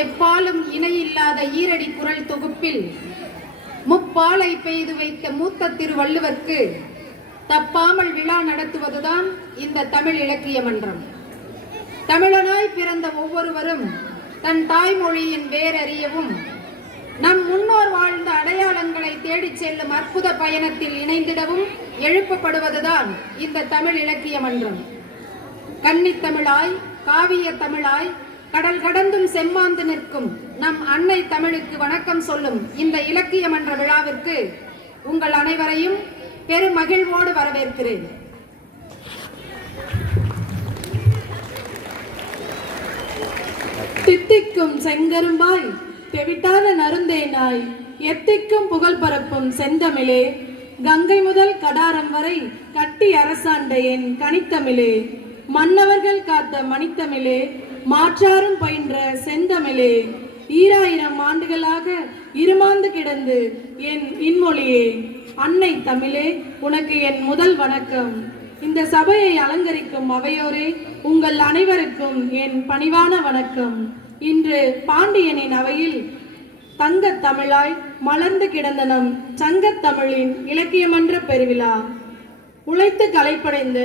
எப்பாலும் இணையில்லாத ஈரடி குரல் தொகுப்பில் முப்பாலை பெய்து வைத்த மூத்த திருவள்ளுவர்க்கு தப்பாமல் விழா நடத்துவதுதான் இந்த தமிழ் இலக்கிய மன்றம். தமிழனாய் பிறந்த ஒவ்வொருவரும் தன் தாய்மொழியின் வேரறியவும் நம் முன்னோர் வாழ்ந்த அடையாளங்களை தேடிச் செல்லும் அற்புத பயணத்தில் இணைந்திடவும் எழுப்பப்படுவதுதான் இந்த தமிழ் இலக்கிய மன்றம். கன்னித்தமிழாய், காவிய தமிழாய், கடல் கடந்தும் செம்மாந்து நிற்கும் நம் அன்னை தமிழுக்கு வணக்கம் சொல்லும் இந்த இலக்கிய மன்ற விழாவிற்கு உங்கள் அனைவரையும் பெருமகிழ்வோடு வரவேற்கிறேன். தித்திக்கும் செங்கரும்பாய், தெவிட்டாத நருந்தேனாய், எத்திக்கும் புகழ் பரப்பும் செந்தமிழே, கங்கை முதல் கடாரம் வரை கட்டி அரசாண்ட என் கனித்தமிழே, மன்னவர்கள் காத்த மணித்தமிழே, மாற்றாரும் பயின்ற செந்தமிழே, ஈராயிரம் ஆண்டுகளாக இருமாந்து கிடந்து என் இன்மொழியே, அன்னை தமிழே, உனக்கு என் முதல் வணக்கம். இந்த சபையை அலங்கரிக்கும் அவையோரே, உங்கள் அனைவருக்கும் என் பணிவான வணக்கம். இன்று பாண்டியனின் அவையில் தங்க தமிழாய் மலர்ந்து கிடந்த நம் சங்கத்தமிழின் இலக்கியமன்ற பெருவிழா. உழைத்து களைப்படைந்த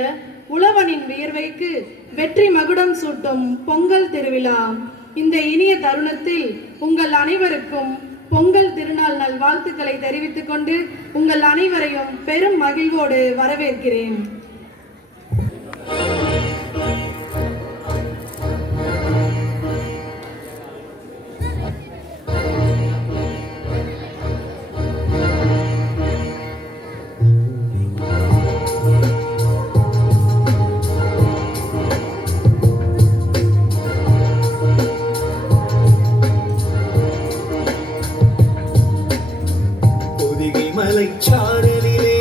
உழவனின் வியர்வைக்கு வெற்றி மகுடம் சூட்டும் பொங்கல் திருவிழா. இந்த இனிய தருணத்தில் உங்கள் அனைவருக்கும் பொங்கல் திருநாள் நல்வாழ்த்துக்களை தெரிவித்துக் கொண்டு உங்கள் அனைவரையும் பெரும் மகிழ்வோடு வரவேற்கிறேன். மலைச்சாரலிலே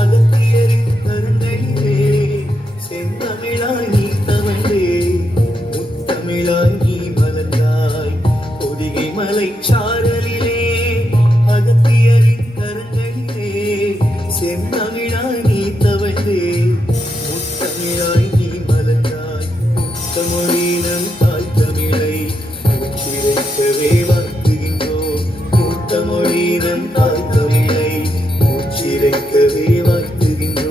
அகத்தியரின் கருணையிலே செந்தமிழாய் நீ தமிழே, முத்தமிழாய் நீ மலர்ந்தாய். பொதிகை மலைச்சாரலிலே அகத்தியரின் கருணையிலே செந்தமிழாய் நீ தமிழே, முத்தமிழாய் நீ மலர்ந்தாய். முத்தமொழினம் தாய் தமிழை உச்சிரைக்கவே வாழ்த்துகின்றோம். முத்தமொழினம் தாய் மூச்சிரைக்கவே வாழ்த்துகின்றோம்.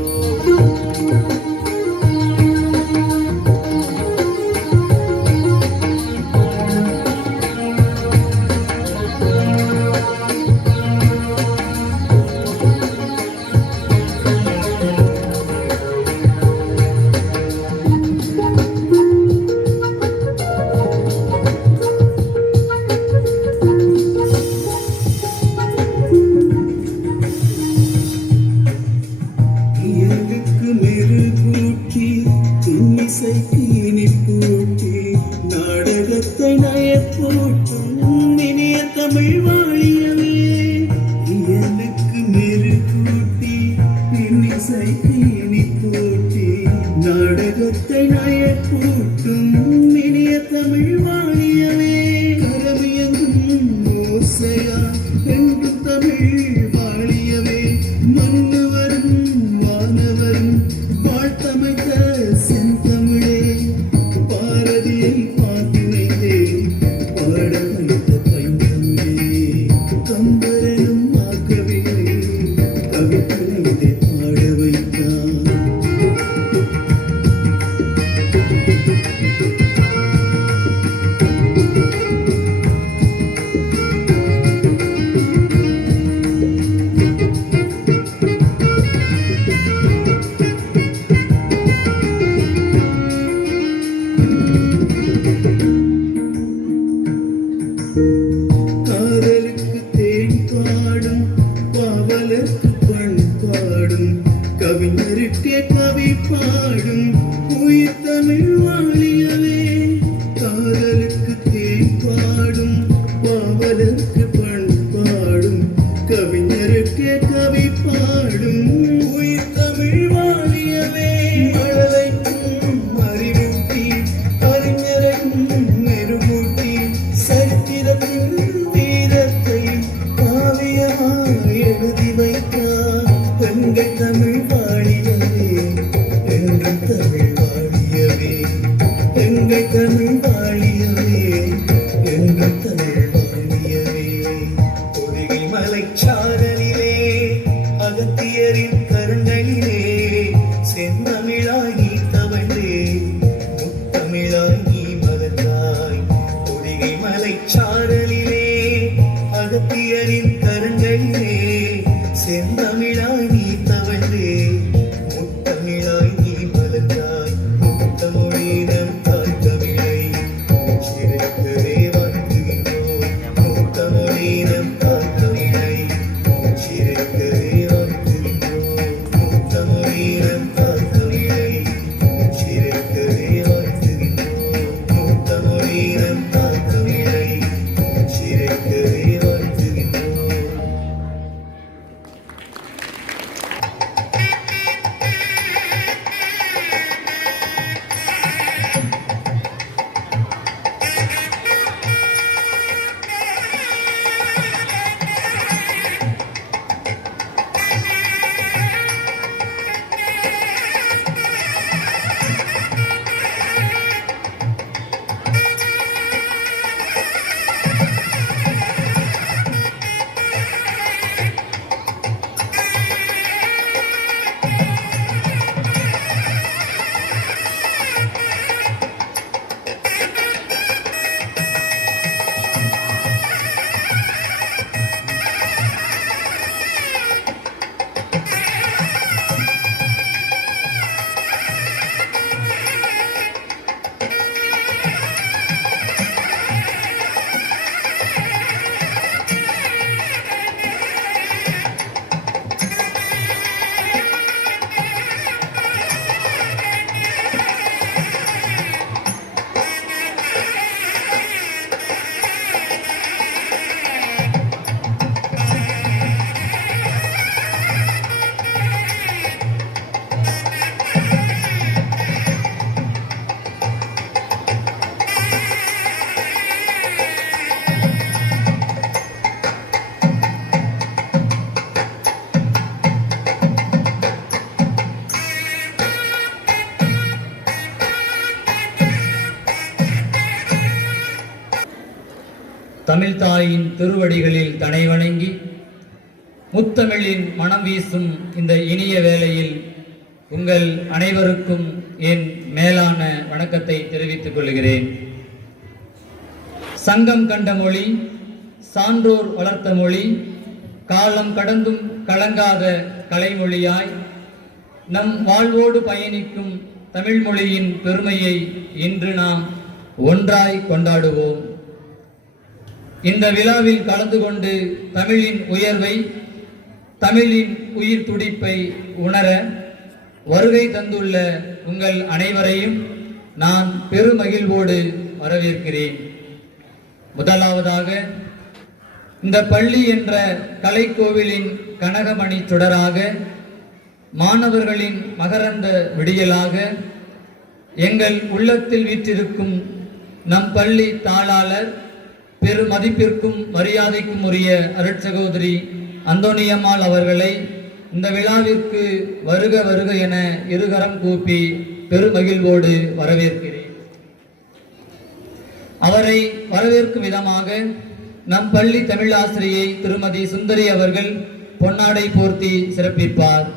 நாடகத்தை நயப்போட்டும் இனிய தமிழ் வாழியவே, இயலுக்கு மெருகூட்டி இன்னிசைக்கு இனி போட்டி. நாடகத்தை நயப்போட்டும் இனிய தமிழ் வாழியவே, கரவியங்கும் ஓசையா என்றும் தமிழ் வாழியவே, மன்னவரும் வானவரும் வாழ்த்தமைத்த செந்தமிழே, பாரதியை பாட்டினைந்தே பாட வைத்த பைந்தமிழே, கம்பரனும் ஆக்கவில்லை கவிப்பினைந்தே பாட வைத்தான். காதலுக்கு தேன் பாடும் பாவலருக்கு பண் பாடும் கவிஞருக்கே கவி பாடும் உயிர் தமிழ் வாழியவே. காதலுக்கு தேன் பாடும் பாவலருக்கு பண் பாடும் கவிஞருக்கே கவி பாடும் உயிர் தமிழ் வாழியவே. மழலைக்கும் அறிவூட்டி அறிஞரையும் மெருகூட்டி சரித்திரத்தின் வீரத்தை காவியமாய் எழுதி வைத்தார். எங்கள் தமிழ் வாழியவே, எங்கள் தமிழ் வாழியவே, எங்கள் தமிழ் வாழியவே, தமிழ்தாயின் திருவடிகளில் தனை வணங்கி முத்தமிழின் மனம் வீசும் இந்த இனிய வேளையில் உங்கள் அனைவருக்கும் என் மேலான வணக்கத்தை தெரிவித்துக் கொள்கிறேன். சங்கம் கண்ட மொழி, சான்றோர் வளர்த்த மொழி, காலம் கடந்தும் கலங்காத கலைமொழியாய் நம் வாழ்வோடு பயணிக்கும் தமிழ் மொழியின் பெருமையை இன்று நாம் ஒன்றாய் கொண்டாடுவோம். இந்த விழாவில் கலந்து கொண்டு தமிழின் உயர்வை, தமிழின் உயிர் துடிப்பை உணர வருகை தந்துள்ள உங்கள் அனைவரையும் நான் பெருமகிழ்வோடு வரவேற்கிறேன். முதலாவதாக இந்த பள்ளி என்ற கலைக்கோவிலின் கனகமணி சுடராக, மாணவர்களின் மகரந்த விடியலாக எங்கள் உள்ளத்தில் வீற்றிருக்கும் நம் பள்ளி தாளாளர், பெருமதிப்பிற்கும் மரியாதைக்கும் உரிய அருட்சகோதரி அந்தோணியம்மாள் அவர்களை இந்த விழாவிற்கு வருக வருக என இருகரம் கூப்பி பெருமகிழ்வோடு வரவேற்கிறேன். அவரை வரவேற்கும் விதமாக நம் பள்ளி தமிழாசிரியை திருமதி சுந்தரி அவர்கள் பொன்னாடை போர்த்தி சிறப்பிப்பார்.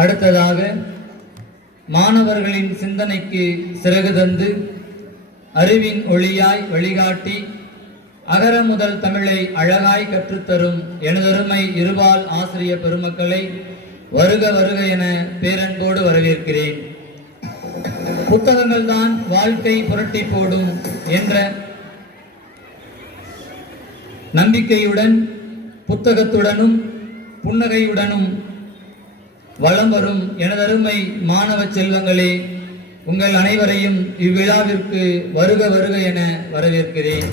அடுத்ததாக மாணவர்களின் சிந்தனைக்கு சிறகு தந்து அறிவின் ஒளியாய் வழிகாட்டி அகர முதல் தமிழை அழகாய் கற்றுத்தரும் எனதருமை இருபால் ஆசிரிய பெருமக்களை வருக வருக என பேரன்போடு வரவேற்கிறேன். புத்தகங்கள் தான் வாழ்க்கை புரட்டி போடும் என்ற நம்பிக்கையுடன் புத்தகத்துடனும் புன்னகையுடனும் வலம் வரும் எனதருமை மாணவ செல்வங்களே, உங்கள் அனைவரையும் இவ்விழாவிற்கு வருக வருக என வரவேற்கிறேன்.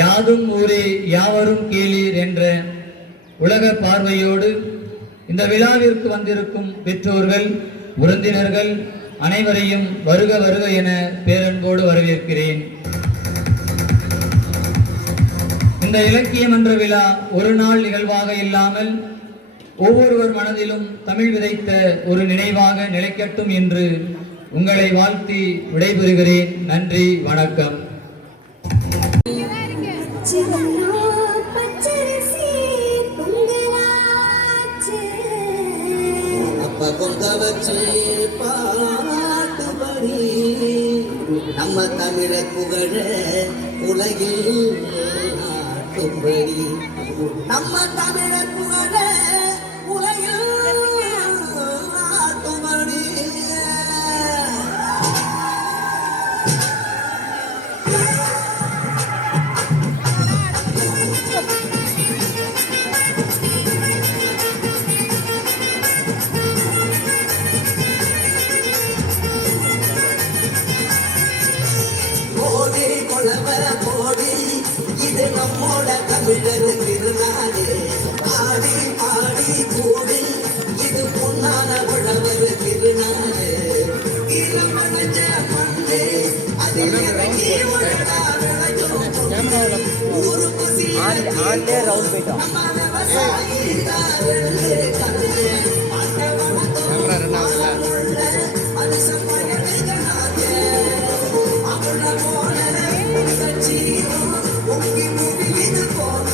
யாதும் ஊரே யாவரும் கேளீர் என்ற உலக பார்வையோடு இந்த விழாவிற்கு வந்திருக்கும் பெற்றோர்கள், விருந்தினர்கள் அனைவரையும் வருக வருக என பேரன்போடு வரவேற்கிறேன். இந்த இலக்கிய மன்ற விழா ஒரு நாள் நிகழ்வாக இல்லாமல் ஒவ்வொருவர் மனதிலும் தமிழ் விதைத்த ஒரு நினைவாக நிலைக்கட்டும் என்று உங்களை வாழ்த்தி விடைபெறுகிறேன். நன்றி, வணக்கம். நம்ம தமிழ புகழ உலகில் நம்ம தமிழ புகழ உலகில் நாட்டுமணி. போடி கொலவர போடி, இது நம்மோட தமிழர் திருநாடு. ஆடி பாடி கூடி, இது பொன்னான உழவர் திருநாடு. இளமணஞ்ச மண்ணு அதில் இறங்கி உழவா விளையும் ஊரு பசி நம்ம விவசாயிகாரன்னு கண்ணு ஆண்டவன மனுஷன் பழனிகளாக அவள போல கட்சியும் ஒங்கி முடிது போல.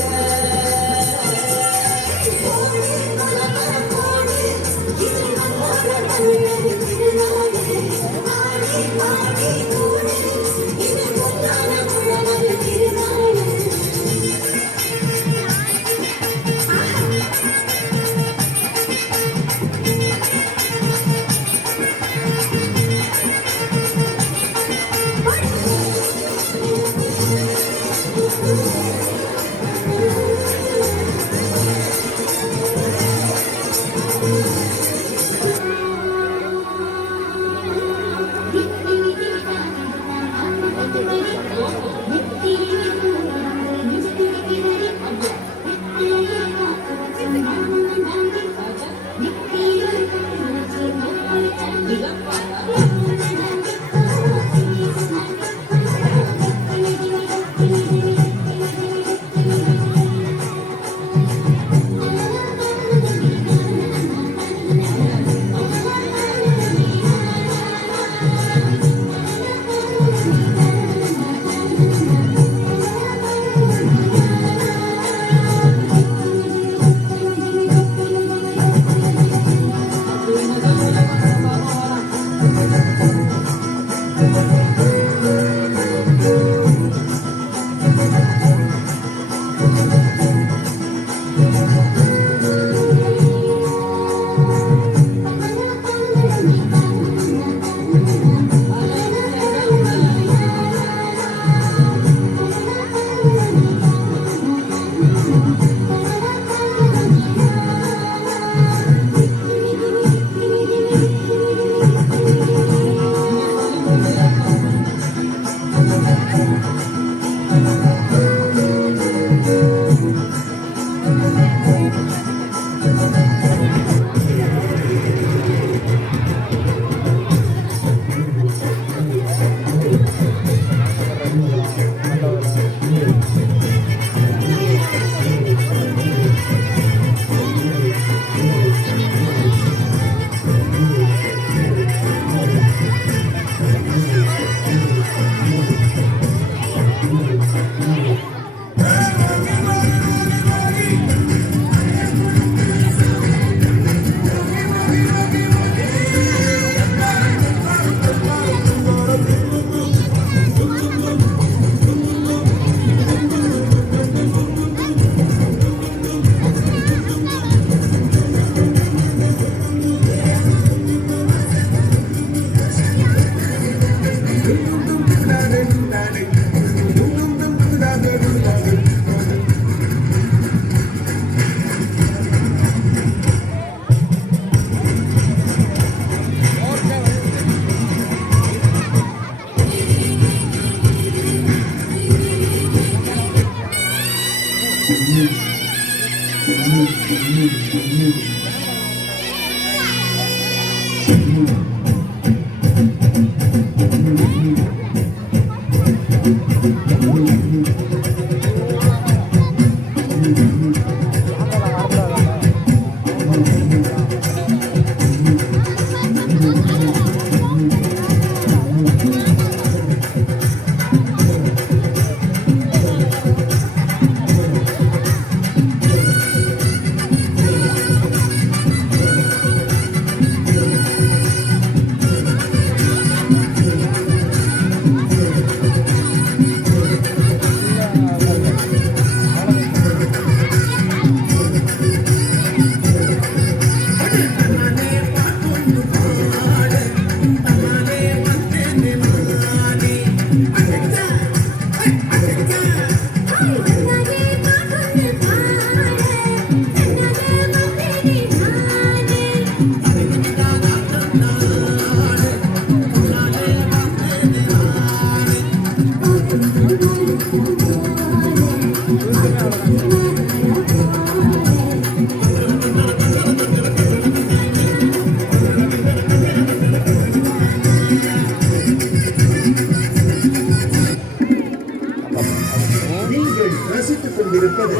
நீங்கள் ரசித்துக் கொண்டிருப்பது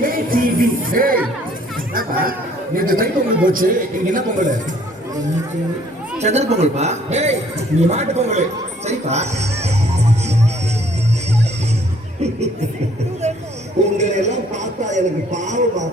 KTV. நேற்று தைப்பொங்கல் போச்சு, இன்னைக்கு என்ன பொங்கல்? சந்திர பொங்கல்பா. ஏய், நீ மாட்டு பொங்கல். சரிப்பா. உங்களை எல்லாம் பார்த்தா எனக்கு பாவமா.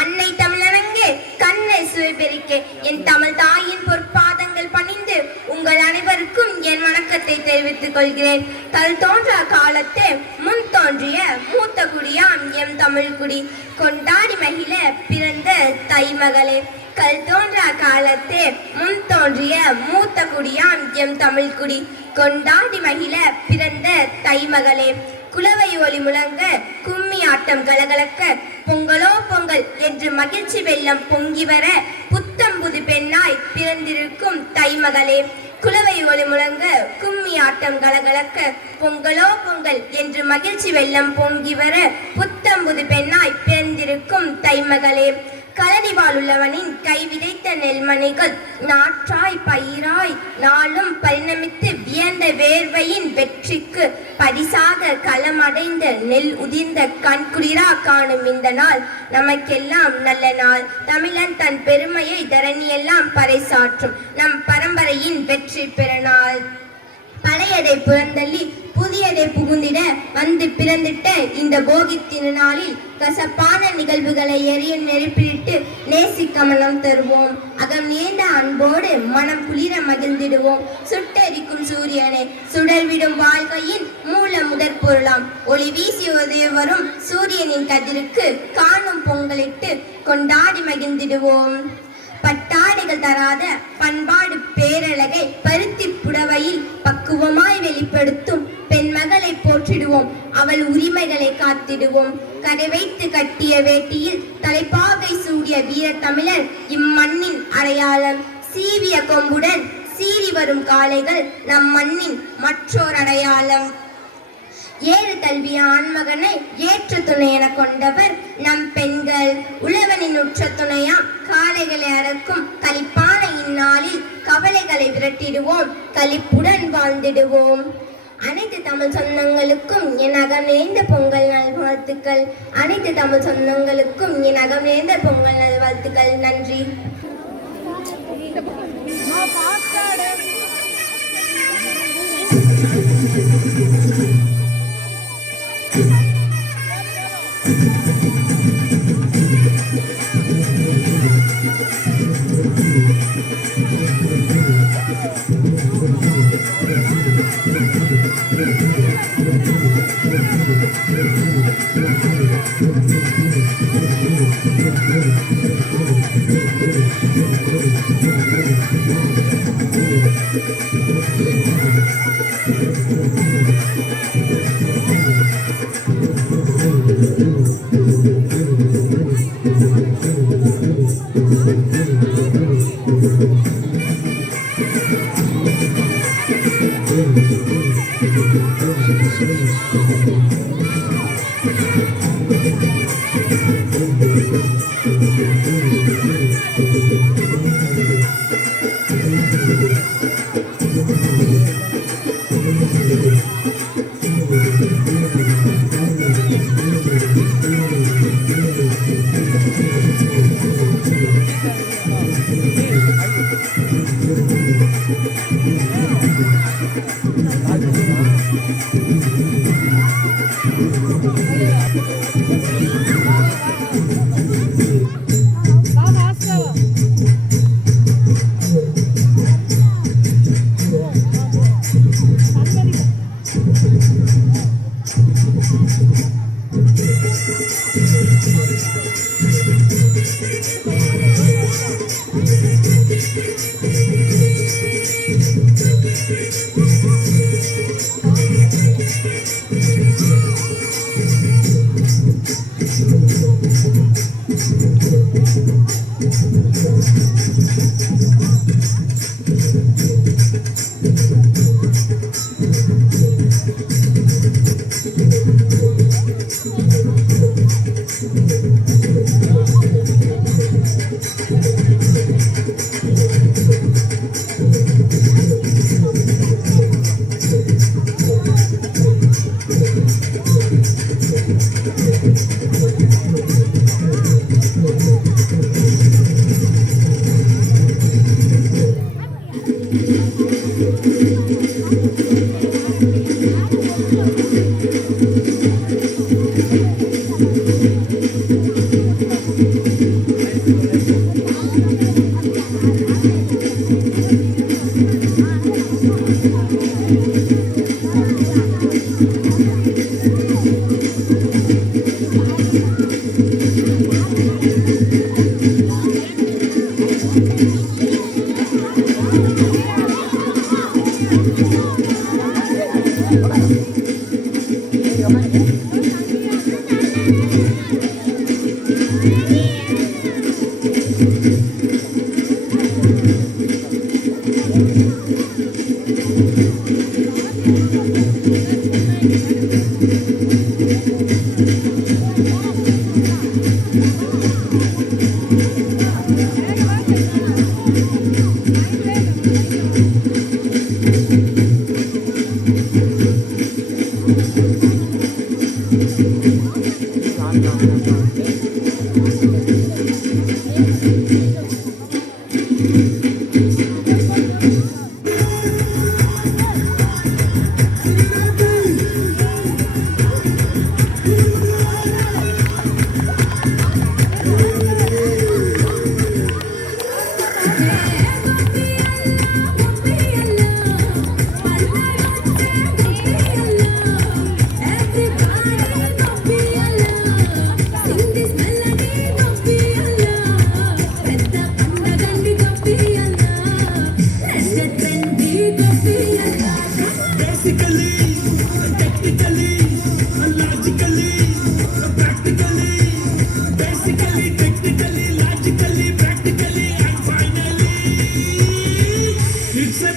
அன்னை தமிழனங்கே கண்ணை சுவைபெறிக்க என் தமிழ் தாயின் பொற்பாதங்கள் பணிந்து உங்கள் அனைவருக்கும் என் வணக்கத்தை தெரிவித்துக் கொள்கிறேன். கல் தோன்றா காலத்தே முன் தோன்றிய மூத்த குடியாம் எம் தமிழ் குடி கொண்டாடி மகிழ பிறந்த தைமகளே. கல் தோன்றா காலத்தே முன் தோன்றிய மூத்த குடியாம் எம் தமிழ் குடி கொண்டாடி மகிழ பிறந்த தைமகளே. குலவை ஒலி முழங்க கும்மி ஆட்டம் கலகலக்க பொங்கலோ பொங்கல் என்று மகிழ்ச்சி வெள்ளம் பொங்கி வர புத்தம் புது பெண்ணாய் பிறந்திருக்கும் தைமகளே. குலவை ஒலி முழங்க கும்மி ஆட்டம் கலகலக்க பொங்கலோ பொங்கல் என்று மகிழ்ச்சி வெள்ளம் பொங்கி வர புத்தம் புது பெண்ணாய் பிறந்திருக்கும் தைமகளே. களரி வாழுள்ளவனின் கை விதைத்த நெல்மணிகள் நாற்றாய் பயிராய் நாளும் பரிணமித்து வியந்த வேர்வையின் வெற்றிக்கு பரிசாக களமடைந்த நெல் உதிர்ந்த கண்குளிரா காணும் இந்த நாள் நமக்கெல்லாம் நல்ல நாள். தமிழன் தன் பெருமையை தரணியெல்லாம் பறைசாற்றும் நம் பரம்பரையின் வெற்றி பெறநாள். பழையதை புறந்தள்ளி புதியதை புகுந்திட வந்து பிறந்திட்ட இந்த போகி திருநாளில் கசப்பான நிகழ்வுகளை எரியும் நெருப்பிலிட்டு நேசிக்க மனம் தருவோம். அகம் நேர்ந்த அன்போடு மனம் குளிர மகிழ்ந்திடுவோம். சுட்டெரிக்கும் சூரியனை சுடர்விடும் வாழ்க்கையின் மூல முதற் பொருளாம் ஒளி வீசி உதய வரும் சூரியனின் கதிருக்கு காணும் பொங்கலிட்டு கொண்டாடி மகிழ்ந்திடுவோம். பட்டாடைகள் தராத பண்பாடு பேரழகை பருத்தி புடவையில் பக்குவமாய் வெளிப்படுத்தும் பெண்மகளை போற்றிடுவோம். அவள் உரிமைகளை காத்திடுவோம். கடை வைத்து கட்டிய வேட்டியில் தலைப்பாகை சூடிய வீர தமிழர் இம்மண்ணின் அடையாளம். சீவிய கொம்புடன் சீறி வரும் காளைகள் நம் மண்ணின் மற்றோர் அடையாளம். ஏறு கல்விய ஆண்மகனை ஏற்ற துணை என கொண்டவர் நம் பெண்கள். உழவனின் உற்ற துணையாம் காளைகளை அறக்கும் களிப்பான இந்நாளில் கவலைகளை விரட்டிடுவோம். களிப்புடன் வாழ்ந்திடுவோம். அனைத்து தமிழ் சொந்தங்களுக்கும் என் அகம் நிறைந்த பொங்கல் நல்வாழ்த்துக்கள். அனைத்து தமிழ் சொந்தங்களுக்கும் என் அகம் நிறைந்த பொங்கல் நல்வாழ்த்துக்கள். நன்றி.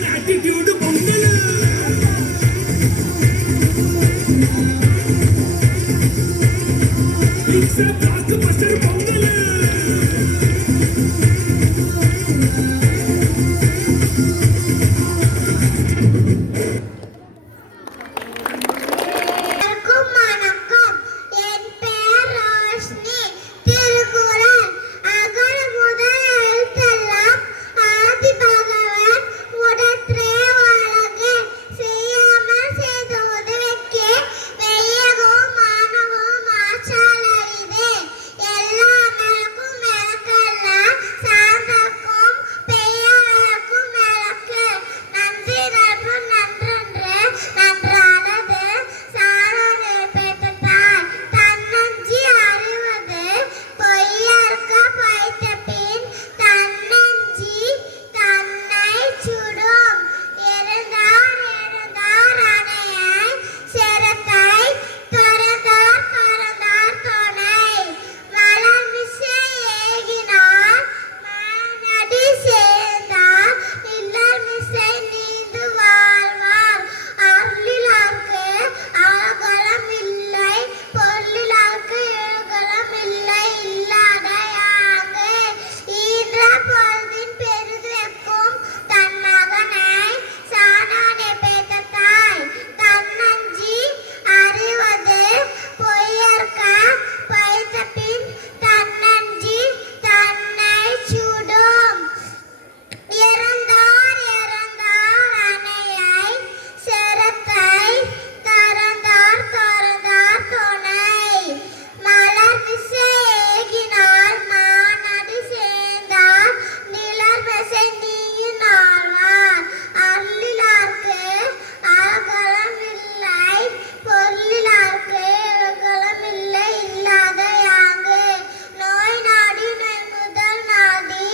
attitude Pongal Pizza Black Buster Pongal வணக்கம். என் பெயர் ரோஷினி. திருக்குறள் அகர முதல் எழுத்தெல்லாம் ஆதி பகவன் முதற்றே உலகு செய்யாமல் செய்த உதவிக்கு வெய்யகும் மானவும் ஆற்றல் அரிது. எல்லா மலக்கும் மெலக்கல்ல சார்ந்தக்கும் பெய்யவர்க்கும் மெலக்கு நன்றி நட்பு நன்றன்று நன்றானது சாரது பெற்றார் தன்னஞ்சி அறிவது பொய்யற்க பைத்த பின் தன்னஞ்சி தன்னை சுடும் இருந்தார் அணையை சிரத்தை துறந்தார் துணை வளமிசை ஏகினார் நடி சேர்ந்தார் இல்லர் மிசை நீந்து வாழ்வார் அருளிலார்க்கு அகலம் இல்லை பொருளிலார்க்கு எழுகலம் இல்லை இல்லாத யாங்கு ஈன்ற பொழுதின் பெரிதுக்கும் தன் மகனை சாணானே பெற்ற தாய் தன்னஞ்சி அறிவது பொய்யற்க பைத்த பின் தன்னஞ்சி தன்னை சுடும் இறந்தார் அணையை சிரத்தை துறந்தார் துணை மலர் விசை ஏகினார் மானடி சேர்ந்தார் நிலர் விசை நீங்கினார் அருளிலார்க்கு அகலம் இல்லை பொருளிலார்க்கு எழுகலம் இல்லை இல்லாத யாங்கு நோய் நாடி நோய் முதல் நாடி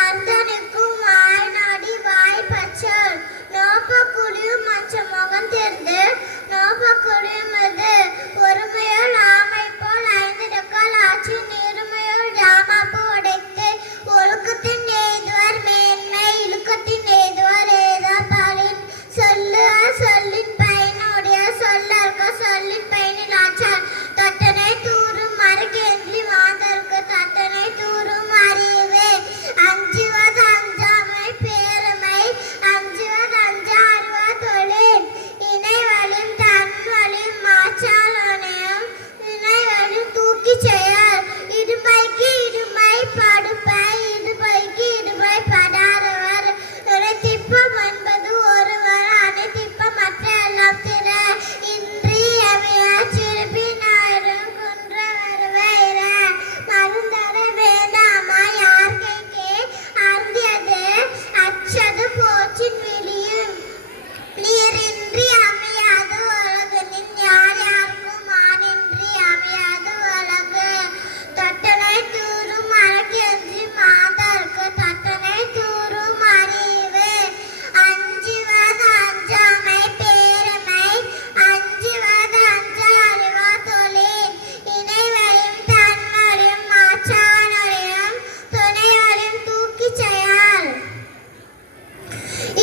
அந்தனுக்கும் வாய் நாடி வாய் பச்சல் நோப்ப குழியும் மற்ற முகம் தெரிந்து நோப்ப குழியும் இது பொறுமையோல் ஆமை போல் 5 டக்கால் ஆட்சி நீர்மையோல் ஜாமாப்பு உடைத்து ஒழுக்கத்தின் எய்துவர் மேன்மை இழுக்கத்தின் எய்துவர் ஏதாப்பாலின் சொல்லுவார் சொல்லின் பயனுடைய சொல்லற்க சொல்லின் பயனில் ஆச்சார் தட்டனை தூரும் மறுக்கேன்றி மாதற்கு தட்டனை தூரும் அறிவு அஞ்சுவது அஞ்சாமை பேருமை அஞ்சுவது அஞ்சா அறிவா தொழில் இணை வலியும் தன் வலியும் மாச்சாலனையும் இணை வலியும் தூக்கி செயல் இடுமைக்கு இடுமை படுப்பை இடுமைக்கு இடுமை படாதவர் திப்பம் என்பது ஒருவர் அனைத்திப்பம் மற்ற எல்லாம் திற இன்றியமைய சிறுபினாயிரம் குன்ற வருவைர மருந்தர வேண்டாமா யார்கைக்கே அந்தியது அச்சது போற்றின் விழியும் நீரின்றி அமையாது உலகனின் யார் யாருக்கும் ஆனின்றி அமையாது உலகு தட்டனை தூரும் அழகென்றி மாதற்கு தட்டனை தூரும் அறிவு அஞ்சுவது அஞ்சாமை பேருமை அஞ்சுவது அஞ்சா அறிவா தொழில் இணை வலியும் தன் வலியும் மாச்சானொழியும் துணை வலியும் தூக்கி செயல்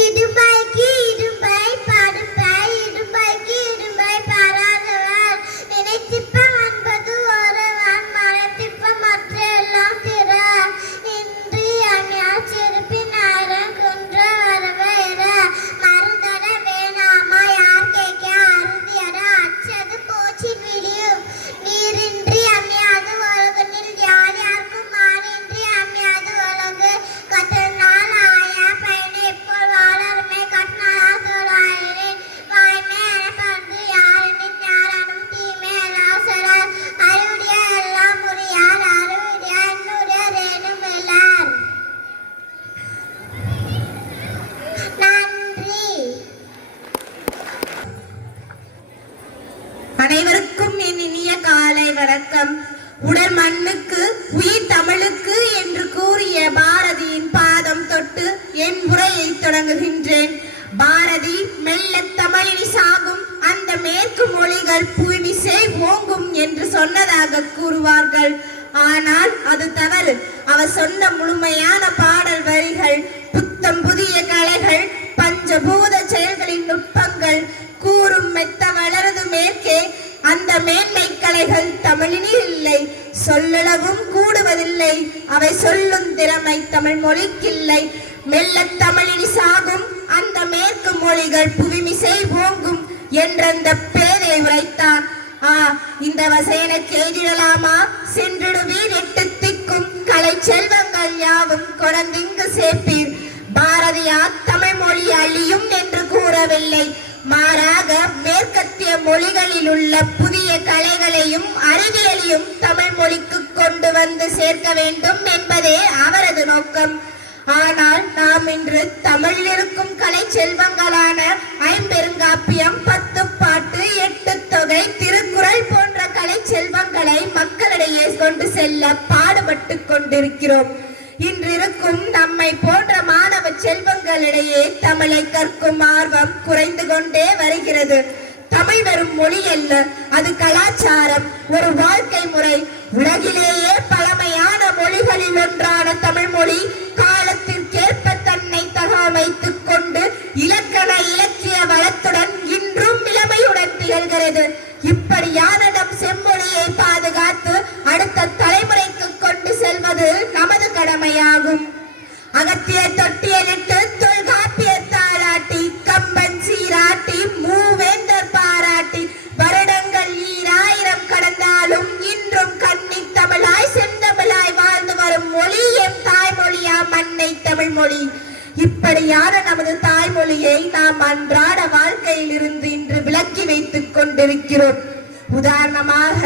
இடும்பைக்கு இடும்பை படுப்பை இடும்பைக்கு இடும்பை படாதவர் நினைத்திப்பம் என்பது ஒருவன் மனத்திப்பம் மற்ற எல்லாம் திற இன்றி அணியார் சிறுப்பின் ஆயிரம் குன்ற வரவேற மருந்தர வேணாமா யார் கேட்க அருந்தியர அச்சது போச்சின் விழியும் நீரின்றி அமையாது உலகனில் யார் யாருக்கும் மானின்றி அமையாது உலகு கத்தனால் ஆயா பயனை எப்போல் வாழருமே கட்டினார் தொழாயிரேன் வாய்மை எனப்பந்து யாரெனின் யாரனும் தீமை எலாசரர் அறிவுடைய எல்லாம் உரியார் அறிவுடைய என்னுடைய ரேனும் எல்லார் நன்றி. அனைவருக்கும் என் இனிய காலை வணக்கம். உடல் மண்ணுக்கு உயிர் தமிழுக்கு என்று கூறிய பாரதியின் பாதம் தொட்டு என் உரையை தொடங்குகின்றேன். பாரதி மெல்ல தமிழினி சாகும் அந்த மேற்கு மொழிகள் புவிமிசை ஓங்கும் என்று சொன்னதாக கூறுவார்கள். ஆனால் அது தவறு. அவர் சொன்ன முழுமையான பாடல் வரிகள் புத்தம் புதிய கலைகள் பிழைகள் தமிழினில் இல்லை, சொல்லளவும் கூடுவதில்லை. அவை சொல்லும் திறமை தமிழ் மொழிக்கில்லை. மெல்ல தமிழினி சாகும் அந்த மேற்கு மொழிகள் புவிமிசை ஓங்கும் என்றந்த பேரை உரைத்தான். இந்த வசையனுக்கு எழுதிடலாமா? சென்றிடுவீர் எட்டு திக்கும் கலை செல்வங்கள் யாவும் கொடந்திங்கு சேர்ப்பீர். பாரதியார் தமிழ் மொழி அழியும் என்று கூறவில்லை. மாறாக மேற்கத்திய மொழிகளில் உள்ள புதிய கலைகளையும் அறிவியலையும் தமிழ் மொழிக்கு கொண்டு வந்து சேர்க்க வேண்டும் என்பதே அவரது நோக்கம். ஆனால் நாம் இன்று தமிழில் இருக்கும் கலை செல்வங்களான ஐம்பெருங்காப்பியம், 10 பாட்டு, 8 தொகை, திருக்குறள் போன்ற கலை செல்வங்களை மக்களிடையே கொண்டு செல்ல பாடுபட்டு கொண்டிருக்கிறோம். இன்றிருக்கும் நம்மை போன்ற மாணவ செல்வங்களிடையே தமிழை கற்கும் ஆர்வம் குறைந்து கொண்டே வருகிறது. தமிழ் வெறும் மொழி அல்ல, அது கலாச்சாரம், ஒரு வாழ்க்கை முறை. உலகிலேயே பழமையான மொழிகளில் ஒன்றான தமிழ் மொழி காலத்திற்கேற்ப தன்னை தகவமைத்துக் கொண்டு இலக்கண இலக்கிய வளத்துடன் இன்றும் இளமையுடன் திகழ்கிறது. இப்படியான நம் செம்மொழியை பாதுகாத்து அடுத்த தலைமுறைக்கு கொண்டு செல்வது நமது கடமையாகும். அகத்திய தொட்டியலிட்டு தொல்காப்பிய தாளாட்டி, கம்பன் சீராட்டி, மூவேந்தர் பாராட்டி, வருடங்கள் 2000 கடந்தாலும் இன்றும் கன்னி தமிழாய் செந்தமிழாய் வாழ்ந்து வரும் மொழி எம் தாய்மொழியா மண்ணை தமிழ் மொழி. இப்படியான நமது தாய்மொழியை நாம் அன்றாட வாழ்க்கையில் இருந்து இன்று விலக்கி வைத்துக் கொண்டிருக்கிறோம். உதாரணமாக,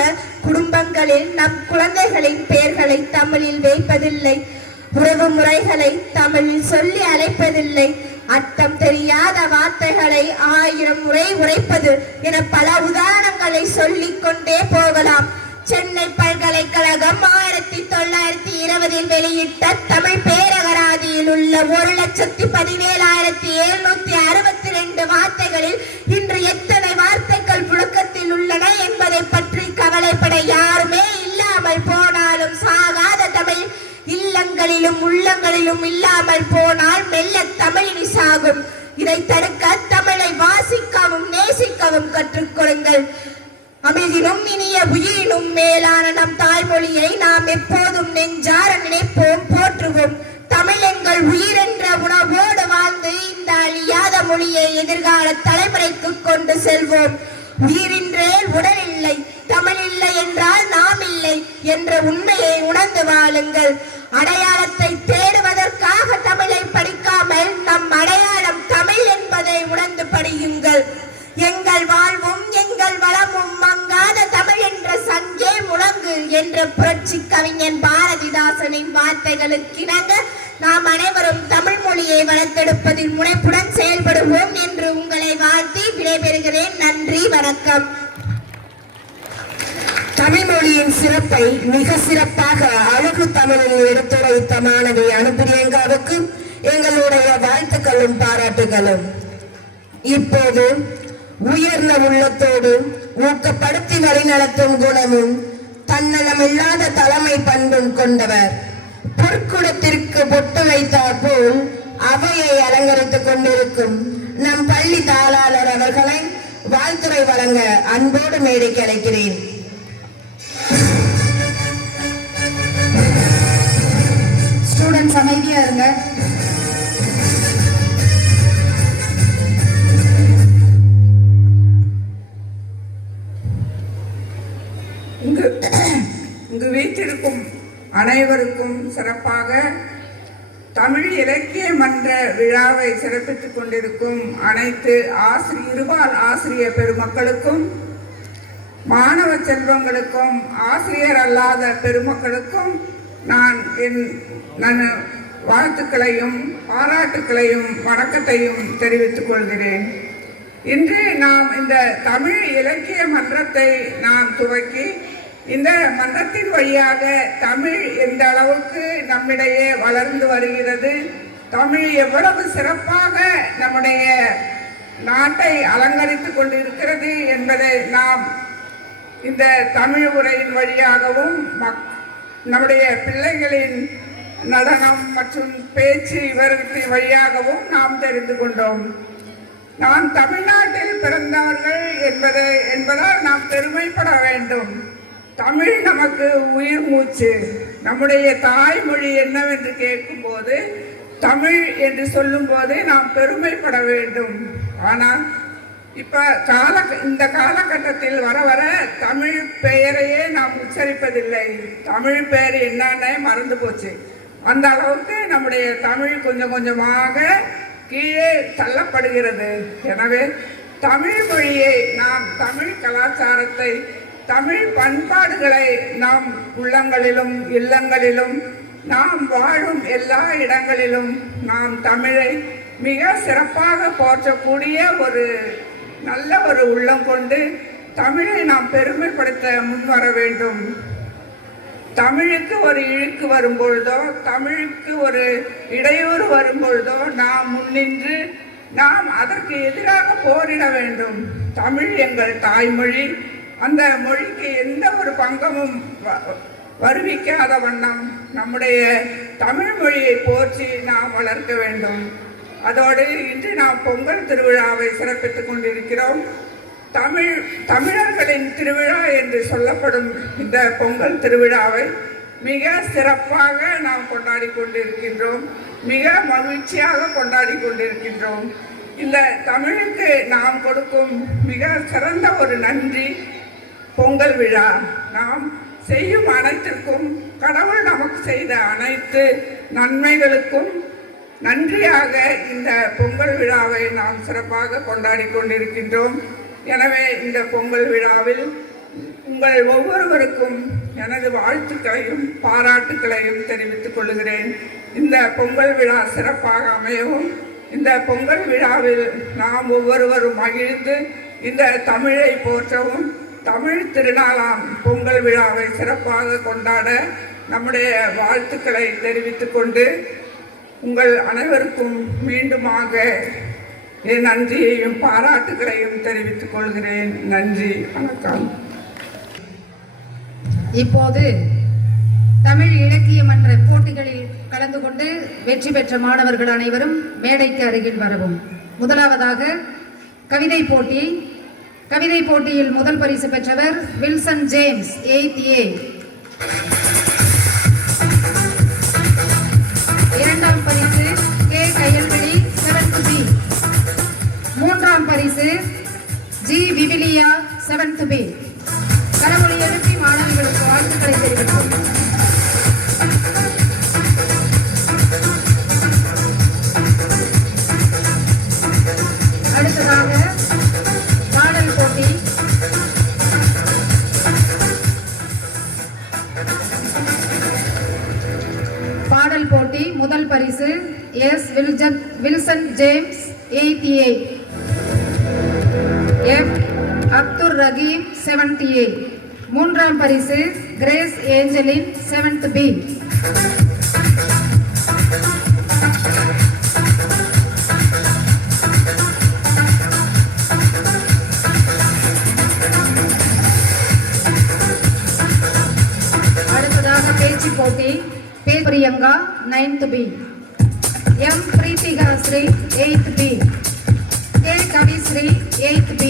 குடும்பங்களில் நம் குழந்தைகளின் பெயர்களை தமிழில் வைப்பதில்லை, உறவு முறைகளை தமிழில் சொல்லி அழைப்பதில்லை, அர்த்தம் தெரியாத வார்த்தைகளை 1000 முறை உரைப்பது என பல உதாரணங்களை சொல்லிக் கொண்டே போகலாம். சென்னை பல்கலைக்கழகம் 1920 வெளியிட்ட தமிழ் பேரகராதியில் உள்ள 1,17,762 வார்த்தைகளில் இன்று எத்தனை வார்த்தைகள் புழக்கத்தில் உள்ளன என்பதை பற்றி கவலைப்பட யாருமே இல்லாமல் போனாலும், சாகாத தமிழ் இல்லங்களிலும் உள்ளங்களிலும் இல்லாமல் போனால் மெல்ல தமிழினி சாகும். இதை தடுக்க தமிழை வாசிக்கவும் நேசிக்கவும் கற்றுக்கொடுங்கள். அமைதியும் இனிய உயிரினும் மேலான நம் தாய்மொழியை நாம் எப்போதும் நெஞ்சார நினைப்போம், போற்றுவோம். தமிழ் எங்கள் உயிர் என்ற உணவோடு வாழ்ந்து இந்த அழியாத மொழியை எதிர்கால தலைமுறைக்கு கொண்டு செல்வோம். உயிரின்றே உடல் இல்லை, தமிழ் இல்லை என்றால் நாம் இல்லை என்ற உண்மையை உணர்ந்து வாழுங்கள். அடையாளத்தை தேடுவதற்காக தமிழை படிக்காமல் நம் அடையாளம் தமிழ் என்பதை உணர்ந்து படியுங்கள். எங்கள் வாழ்வும் எங்கள் வளமும் மங்காத தமிழ் என்ற சங்கே முழங்கு என்ற புரட்சி கவிஞன் பாரதிதாசனின் வார்த்தைகளுக்கு இணங்க நாம் அனைவரும் தமிழ் மொழியை வளர்த்தெடுப்பதில் முனைப்புடன் செயல்படுவோம் என்று உங்களை வாழ்த்தி விடைபெறுகிறேன். நன்றி, வணக்கம். தமிழ் மொழியின் சிறப்பை மிக சிறப்பாக அழகு தமிழில் எடுத்துரைத்த மாணவி அனுப்பிரியங்காவுக்கு எங்களுடைய வாழ்த்துக்களும் பாராட்டுகளும். இப்போது உயர்ந்த உள்ளத்தோடு ஊக்கப்படுத்தி வழிநடத்தும் குணமும் தன்னலமில்லாத தலைமை பண்பும் கொண்டவர். பொற்குடத்திற்கு பொட்டு வைத்தார் போல் அவையை அலங்கரித்துக் கொண்டிருக்கும் நம் பள்ளி தாளாளர் அவர்களை வாழ்த்துரை வழங்க அன்போடு மேடைக்கு அழைக்கிறேன். ஸ்டூடெண்ட்ஸ் அமைதியா இருங்க. இங்கு வீற்றிருக்கும் அனைவருக்கும் சிறப்பாக தமிழ் இலக்கிய மன்ற விழாவை சிறப்பித்துக் கொண்டிருக்கும் அனைத்து இருபால் ஆசிரியர் பெருமக்களுக்கும், மாணவ செல்வங்களுக்கும், ஆசிரியர் அல்லாத பெருமக்களுக்கும் நான் என் வாழ்த்துக்களையும் பாராட்டுக்களையும் வணக்கத்தையும் தெரிவித்துக் கொள்கிறேன். இன்று நாம் இந்த தமிழ் இலக்கிய மன்றத்தை நாம் துவக்கி இந்த மன்றத்தின் வழியாக தமிழ் எந்த அளவுக்கு நம்மிடையே வளர்ந்து வருகிறது, தமிழ் எவ்வளவு சிறப்பாக நம்முடைய நாட்டை அலங்கரித்துக் கொண்டிருக்கிறது என்பதை நாம் இந்த தமிழ் உரையின் வழியாகவும் நம்முடைய பிள்ளைகளின் நடனம் மற்றும் பேச்சு இவர்களின் வழியாகவும் நாம் தெரிந்து கொண்டோம். நாம் தமிழ்நாட்டில் பிறந்தவர்கள் என்பதால் நாம் பெருமைப்பட வேண்டும். தமிழ் நமக்கு உயிர் மூச்சு. நம்முடைய தாய்மொழி என்னவென்று கேட்கும்போது தமிழ் என்று சொல்லும்போது நாம் பெருமைப்பட வேண்டும். ஆனால் இப்போ இந்த காலகட்டத்தில் வர வர தமிழ் பெயரையே நாம் உச்சரிப்பதில்லை. தமிழ் பெயர் என்னன்னே மறந்து போச்சு. அந்த அளவுக்கு நம்முடைய தமிழ் கொஞ்சம் கொஞ்சமாக கீழே தள்ளப்படுகிறது. எனவே தமிழ் மொழியை நாம், தமிழ் கலாச்சாரத்தை, தமிழ் பண்பாடுகளை நாம் உள்ளங்களிலும் இல்லங்களிலும் நாம் வாழும் எல்லா இடங்களிலும் நாம் தமிழை மிக சிறப்பாக போற்றக்கூடிய ஒரு நல்ல ஒரு உள்ளம் கொண்டு தமிழை நாம் பெருமைப்படுத்த முன்வர வேண்டும். தமிழுக்கு ஒரு இழுக்கு வரும்பொழுதோ, தமிழுக்கு ஒரு இடையூறு வரும்பொழுதோ நாம் முன்னின்று நாம் அதற்கு எதிராக போரிட வேண்டும். தமிழ் எங்கள் தாய்மொழி. அந்த மொழிக்கு எந்த ஒரு பங்கமும் வருவிக்காத வண்ணம் நம்முடைய தமிழ் மொழியை போற்றி நாம் வளர்க்க வேண்டும். அதோடு இன்று நாம் பொங்கல் திருவிழாவை சிறப்பித்துக் கொண்டிருக்கிறோம். தமிழர்களின் திருவிழா என்று சொல்லப்படும் இந்த பொங்கல் திருவிழாவை மிக சிறப்பாக நாம் கொண்டாடி கொண்டிருக்கின்றோம். மிக மகிழ்ச்சியாக கொண்டாடி கொண்டிருக்கின்றோம். இந்த தமிழுக்கு நாம் கொடுக்கும் மிக சிறந்த ஒரு நன்றி பொங்கல் விழா. நாம் செய்யும் அனைத்திற்கும், கடவுள் நமக்கு செய்த அனைத்து நன்மைகளுக்கும் நன்றியாக இந்த பொங்கல் விழாவை நாம் சிறப்பாக கொண்டாடி கொண்டிருக்கின்றோம். எனவே இந்த பொங்கல் விழாவில் உங்கள் ஒவ்வொருவருக்கும் எனது வாழ்த்துக்களையும் பாராட்டுக்களையும் தெரிவித்துக் கொள்கிறேன். இந்த பொங்கல் விழா சிறப்பாக அமையவும், இந்த பொங்கல் விழாவில் நாம் ஒவ்வொருவரும் மகிழ்ந்து இந்த தமிழை போற்றவும், தமிழ் திருநாளாம் பொங்கல் விழாவை சிறப்பாக கொண்டாட நம்முடைய வாழ்த்துக்களை தெரிவித்துக் கொண்டு உங்கள் அனைவருக்கும் மீண்டுமாக என் நன்றியையும் பாராட்டுகளையும் தெரிவித்துக் கொள்கிறேன். நன்றி, வணக்கம். இப்போது தமிழ் இலக்கிய மன்ற போட்டிகளில் கலந்து கொண்டு வெற்றி பெற்ற மாணவர்கள் அனைவரும் மேடைக்கு அருகில் வரவும். முதலாவதாக கவிதை போட்டி. கவிதை போட்டியில் முதல் பரிசு பெற்றவர் வில்சன் ஜேம்ஸ் 8th A. இரண்டாம் பரிசு கே கயல்விழி 7th B. மூன்றாம் பரிசு ஜி விவிலியா 7th B. கரவொலி எழுப்பி மாணவிகளுக்கு வாழ்த்துக்களை தெரிவிக்கும். அடுத்ததாக பாடல் போட்டி. பாடல் போட்டி முதல் பரிசு S Wilson James 8th A. F Abdul Rahim 7th A. மூன்றாம் பரிசு கிரேஸ் ஏஞ்சலின் 7th B. அடுத்ததாக பேச்சு போட்டி. Priyanka 9th B. M Preethika Sri 8th B. K Kavisri 8th B.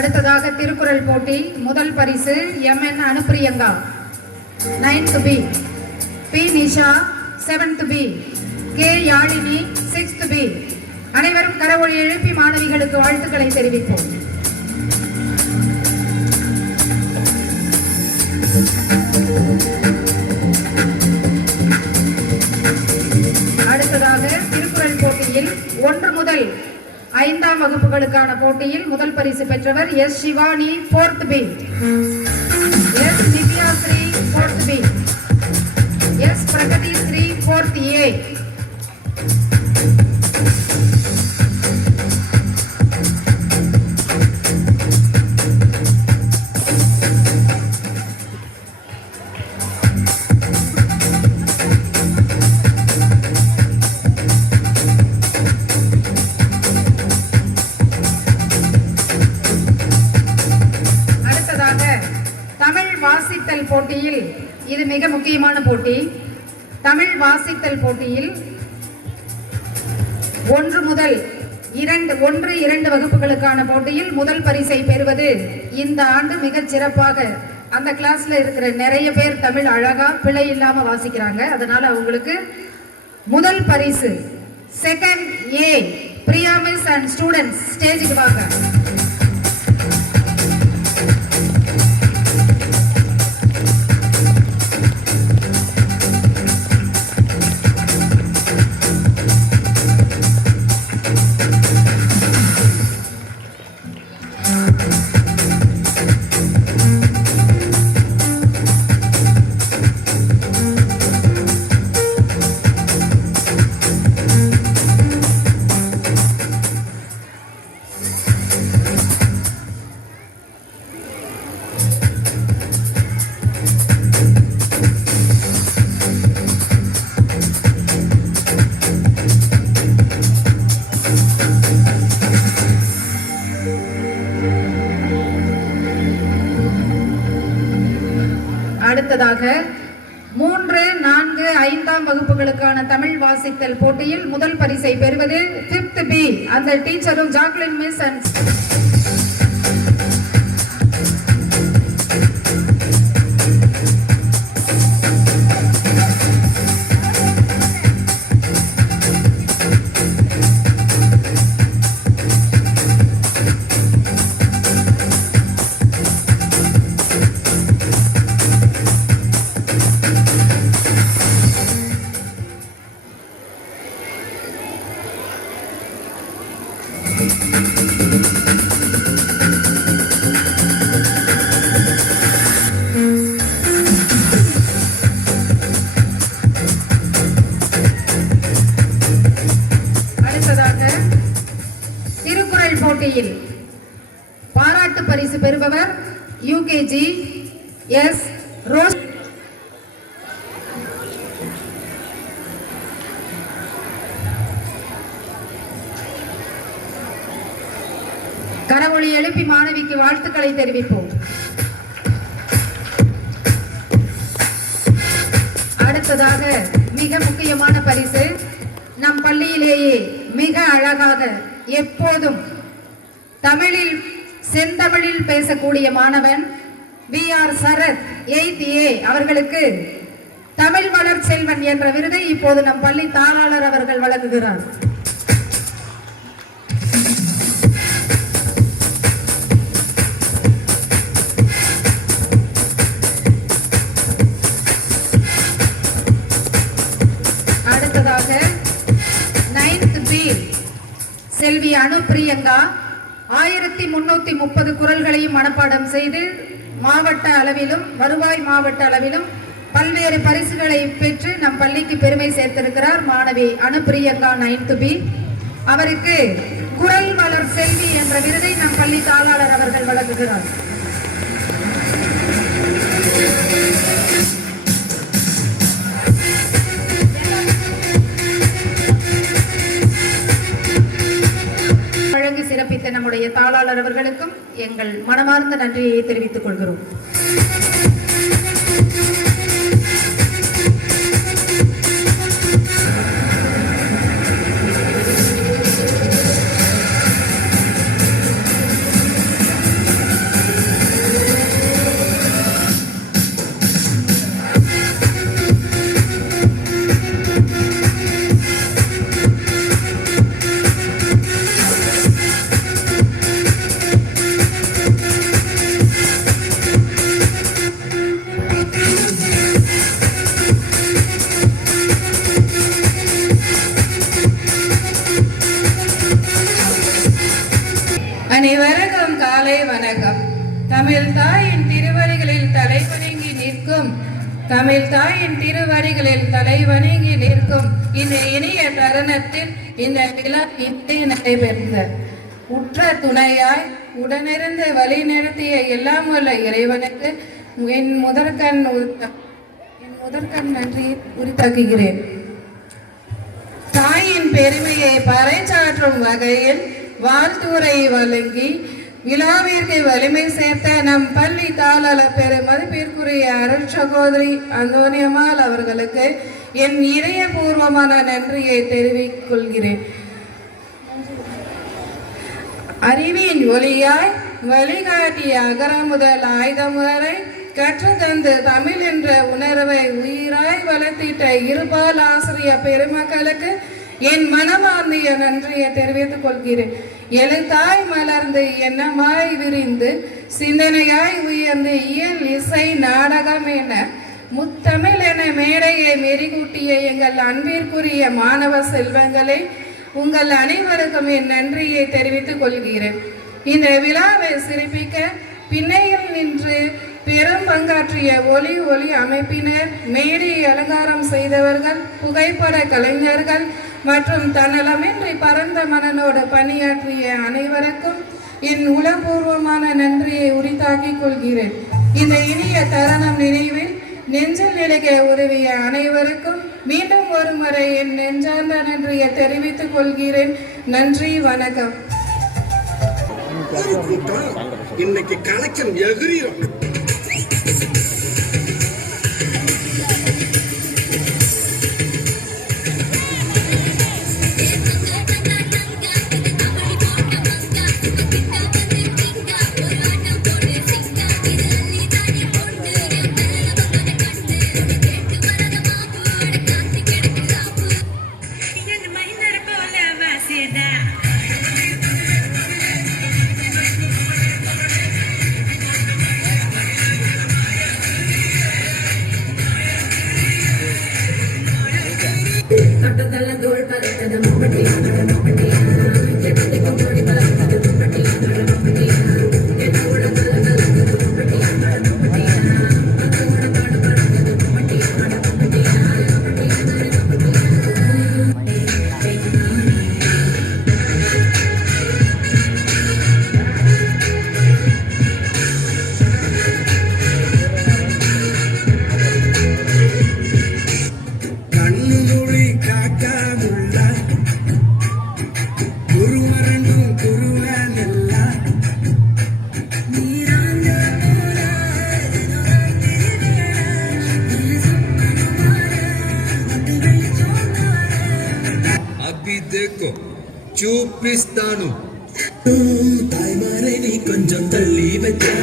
அடுத்ததாக திருக்குறள் போட்டி. முதல் பரிசு MN Anupriyanka 9th B. B Nisha 7th B. K Yazhini 6th B. அனைவரும் கரவொலி எழுப்பி மாணவிகளுக்கு வாழ்த்துக்களை தெரிவிப்போம். அடுத்ததாக திருக்குறள் போட்டியில் 1 முதல் 5ஆம் வகுப்புகளுக்கான போட்டியில் முதல் பரிசு பெற்றவர் S Shivani 4th B. S Nithya Sri 4th B. S Pragathi Sri 4th A. முக்கியமான போட்டி. தமிழ் வாசித்தல் போட்டியில் 1-2 வகுப்புகளுக்கான போட்டியில் முதல் பரிசை பெறுவது இந்த ஆண்டு மிகச் சிறப்பாக அந்த கிளாஸ்ல இருக்கிற நிறைய பேர் தமிழ் அழகா பிழை இல்லாம வாசிக்கிறாங்க. அதனால அவங்களுக்கு முதல் பரிசு. Second A Priya miss and students ஸ்டேஜுக்கு வாங்க. அடுத்ததாக 3, 4, 5ஆம் வகுப்புகளுக்கான தமிழ் வாசித்தல் போட்டியில் முதல் பரிசை பெறுவது 5th B அந்த டீச்சரும் ஜாக்லின் மிஸ் அண்ட் போட்டியில் பாராட்டு பரிசு பெறுபவர் UKG எஸ் ரோஸ். கரவொலி எழுப்பி மாணவிக்கு வாழ்த்துக்களை தெரிவிப்போம். அடுத்ததாக மிக முக்கியமான பரிசு. நம் பள்ளியிலேயே மிக அழகாக எப்போதும் தமிழில் செந்தமிழில் பேசக்கூடிய மாணவன் VR சரத் 8th A அவர்களுக்கு தமிழ் வளர் செல்வன் என்ற விருதை இப்போது நம் பள்ளி தாளாளர் அவர்கள் வழங்குகிறார். அடுத்ததாக 9th B செல்வி அனுப்பிரியங்கா 1330 குறள்களையும் மனப்பாடம் செய்து மாவட்ட அளவிலும் வருவாய் மாவட்ட அளவிலும் பல்வேறு பரிசுகளை பெற்று நம் பள்ளிக்கு பெருமை சேர்த்திருக்கிறார் மாணவி அனுப்பிரியங்கா 9th B. அவருக்கு குறள் வளர் செல்வி என்ற விருதை நம் பள்ளி தாளாளர் அவர்கள் வழங்குகிறார். வழங்கி சிறப்பித்த நம்முடைய தாளாளர் அவர்களுக்கும் எங்கள் மனமார்ந்த நன்றியை தெரிவித்துக் கொள்கிறோம். அனைவருக்கும் காலை வணக்கம். தமிழ் தாயின் திருவடிகளில் தலைவணங்கி நிற்கும் இந்த இனிய தருணத்தில் இந்த விழா இன்று நடைபெற்ற உற்ற துணையாய் உடனிருந்து வழிநடத்திய எல்லாம் உள்ள இறைவனுக்கு என் முதற்கண் நன்றியை உரித்தாக்குகிறேன். தாயின் பெருமையை பறைசாற்றும் வகையில் வாழ்த்துரை வழங்கி விழாவிற்கு வலிமை சேர்த்த நம் பள்ளி தாளர் பெருமதிப்பிற்குரிய அருள் சகோதரி அந்தோனியம்மாள் அவர்களுக்கு என் இதயபூர்வமான நன்றியை தெரிவித்துக் கொள்கிறேன். அறிவின் ஒளியாய் வழிகாட்டிய அகர முதல் ஆயுதம் வரை கற்றுத்தந்து தமிழ் என்ற உணர்வை உயிராய் வளர்த்திட்ட இருபால் ஆசிரியர் பெருமக்களுக்கு என் மனமார்ந்திய நன்றியை தெரிவித்துக் கொள்கிறேன். எழுத்தாய் மலர்ந்து எண்ணமாய் விரிந்து சிந்தனையாய் உயர்ந்து இயல் இசை நாடகம் என முத்தமிழ் என மேடையை மெருகூட்டிய எங்கள் அன்பிற்குரிய மாணவ செல்வங்களே, உங்கள் அனைவருக்கும் என் நன்றியை தெரிவித்துக் கொள்கிறேன். இந்த விழாவை சிறப்பிக்க பின்னையில் நின்று பெரும் பங்காற்றிய ஒளி அமைப்பினர், மேடை அலங்காரம் செய்தவர்கள், புகைப்பட கலைஞர்கள் மற்றும் தன்னலமின்றி பரந்த மனனோடு பணியாற்றிய அனைவருக்கும் என் உளப்பூர்வமான நன்றியை உரித்தாக்கிக் கொள்கிறேன். இந்த இனிய தருணம் நினைவில் நெஞ்சில் நிலைக்க உதவிய அனைவருக்கும் மீண்டும் ஒரு முறை என் நெஞ்சார்ந்த நன்றியை தெரிவித்துக் கொள்கிறேன். நன்றி, வணக்கம். இன்னைக்கு கலெக்ஷன் எகிரியும். చూపిస్తాను. తాయ్మారని కొంచెం తల్లి వచ్చా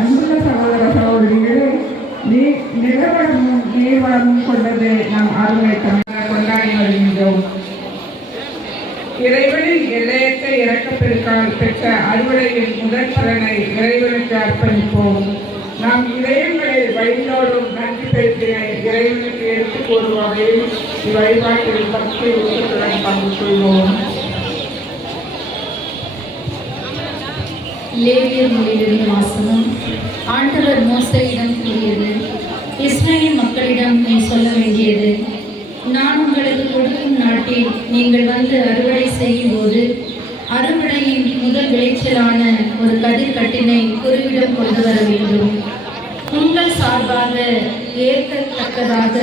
அன்புள்ள சகோதர சகோதரிகளே, நிலவளமும் நீர்வளமும் கொண்டது நம் அருமை தமிழர் கொண்டாடி வருகின்றோம். இறைவனின் எல்லையற்ற இறக்கப்பெருக்கால் பெற்ற அறுவடையின் முதல் பலனை இறைவனுக்கு அர்ப்பணிப்போம். நம் இதயங்களில் வழிந்தோடும் நன்றி பெருக்கினை இறைவனுக்கு எடுத்துக் கூறும் வகையில் இவ்வழிபாட்டில் பக்தி ஊக்கத்துடன் பங்கு கொள்வோம். லேவியர் மொழியிலிருந்து வாசகம். ஆண்டவர் மோசேயிடம் கூறியது, இஸ்ரவேல் மக்களிடம் நீ சொல்ல வேண்டியது, நான் உங்களுக்கு கொடுக்கும் நாட்டில் நீங்கள் வந்து அறுவடை செய்யும்போது அறுவடையின் முதல் விளைச்சலான ஒரு கதிர்கட்டினை குருவிடம் கொண்டு வர வேண்டும். உங்கள் சார்பாக ஏற்கத்தக்கதாக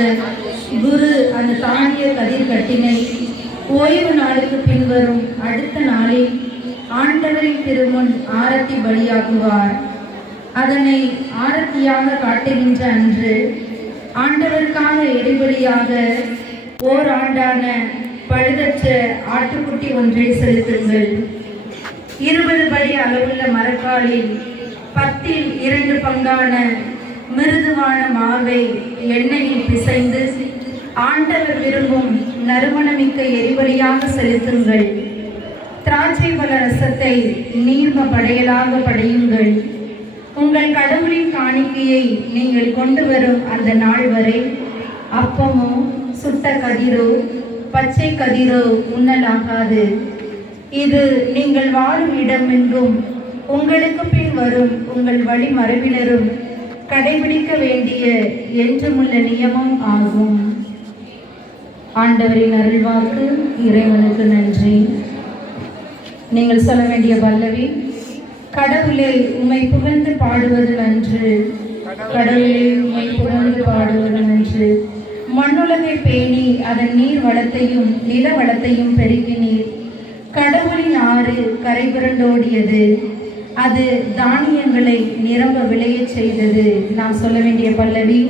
குரு அந்த தானிய கதிர்கட்டினை ஓய்வு நாளுக்கு பின்வரும் அடுத்த நாளில் ஆண்டவரின் திருமுன் ஆரத்தி பலியாக்குவார். அதனை ஆரத்தியாக காட்டுகின்ற அன்று ஆண்டவருக்காக எரிபலியாக ஓராண்டான பழுதற்ற ஆட்டுக்குட்டி ஒன்றை செலுத்துங்கள். 20 படி அளவுள்ள மரக்காலில் 2 பங்கான மிருதுவான மாவை எண்ணெயில் பிசைந்து ஆண்டவர் விரும்பும் நறுமணமிக்க எரிபலியாக செலுத்துங்கள். திராட்சை பல ரசத்தை நீர்ம படையலாக படையுங்கள். உங்கள் கடவுளின் காணிக்கையை நீங்கள் கொண்டு வரும் அந்த நாள் வரை அப்பமோ சுட்ட கதிரோ பச்சை கதிரோ உண்ணலாகாது. இது நீங்கள் வாழும் இடமெங்கும் உங்களுக்கு பின் வரும் உங்கள் வழிமரபினரும் கடைபிடிக்க வேண்டிய என்றுமுள்ள நியமம் ஆகும். ஆண்டவரின் அருள்வாக்கு. இறைவனுக்கு நன்றி. நீங்கள் சொல்ல வேண்டிய பல்லவி: கடவுளை உம்மை புகழ்ந்து பாடுவது நன்று, கடவுளை உம்மை புகழ்ந்து பாடுவது நன்று. மண்ணுலகை பேணி அதன் நீர் வளத்தையும் நில வளத்தையும் பெருக்கினீர். கடவுளின் ஆறு கரை புரண்டோடியது, அது தானியங்களை நிரம்ப விளையச் செய்தது. நாம் சொல்ல வேண்டிய பல்லவி: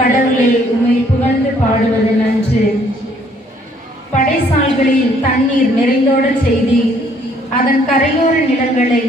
கடவுளை உம்மை புகழ்ந்து பாடுவது நன்று. படைசால்களில் தண்ணீர் நிறைந்தோட செய்தி, அதன் கரையோர நிலங்களை